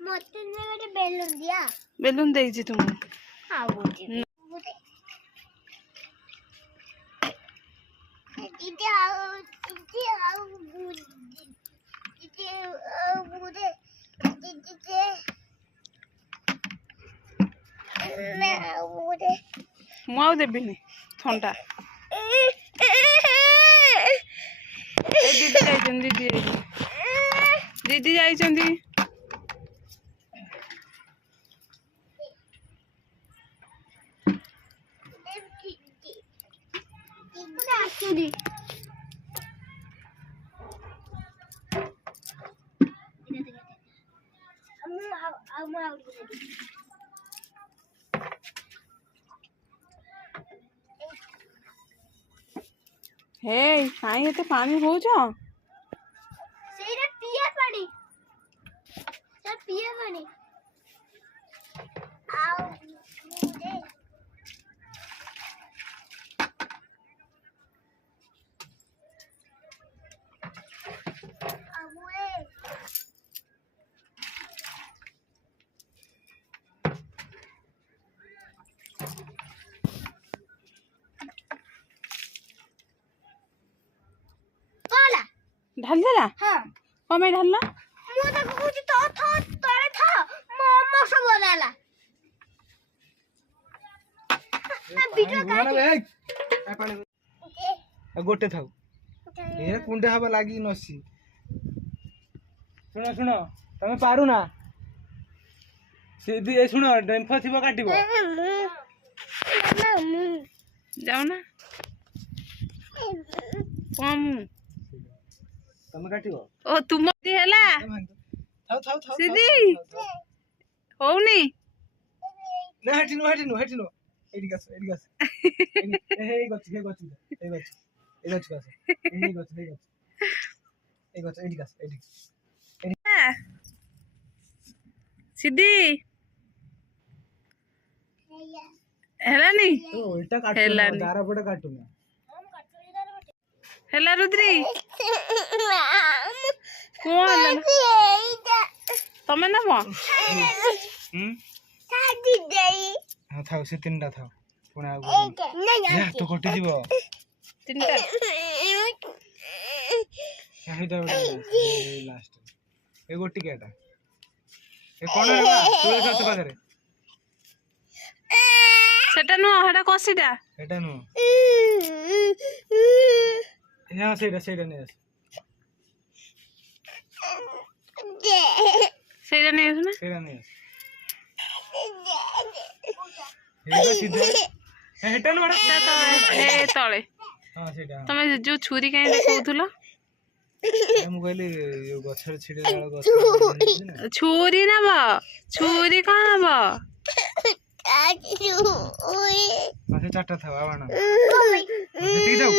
मते ने बेलून दिया बेलून दे जी तुम हां बोलती दीदी आओ दीदी बुदे दीदी मैं बुदे मुआव देबिनी ठंडा दीदी जाइछन दीदी जाइछन दीदी हे काई एते पानी हो जा सेरा पिया पानी सब पिया पानी आओ मुझे अबुए पाला ढाल देला हां कौन में ढालला मु तो कुछ तो था तले था मम्मा से बोलाला वीडियो गोटे थाउ ए कुंडे हवा लागी नसी सुनो सुनो तमे पारु ना सीधी ए सुनो डेंफ थिबो काटिबो जाओ ना कम तमे काटिबो ओ तुम दी हैला थाउ थाउ थाउ सीधी होउनी ना हटिनो एडी गस ए गछ एडी गस सीधी हेलानी तो उल्टा काटो हेलानी दारा पड़े काटू ना हेला रुद्री कौन हेला तमे ना मो शादी देई हां थाउ से तीनटा थाउ पुना एक या तो कटि जीवो तीनटा हेटा लास्ट ए गोटी केटा ए कोन रे तुळे सस पाखरे सेटा नो हेटा कसीटा हेटा नो या सेटा ने सेटा नहीं है ना सेटा ने हेटा सीधे हेटा नो बड़ा ए तळे हां सेटा तमे जो छुरी काहे देखौथुलो मु कहली यो गछर छिडे वाला गछ छुरी ना बा छुरी कहां बा माथे चाटा था आवाना ठीक जाऊ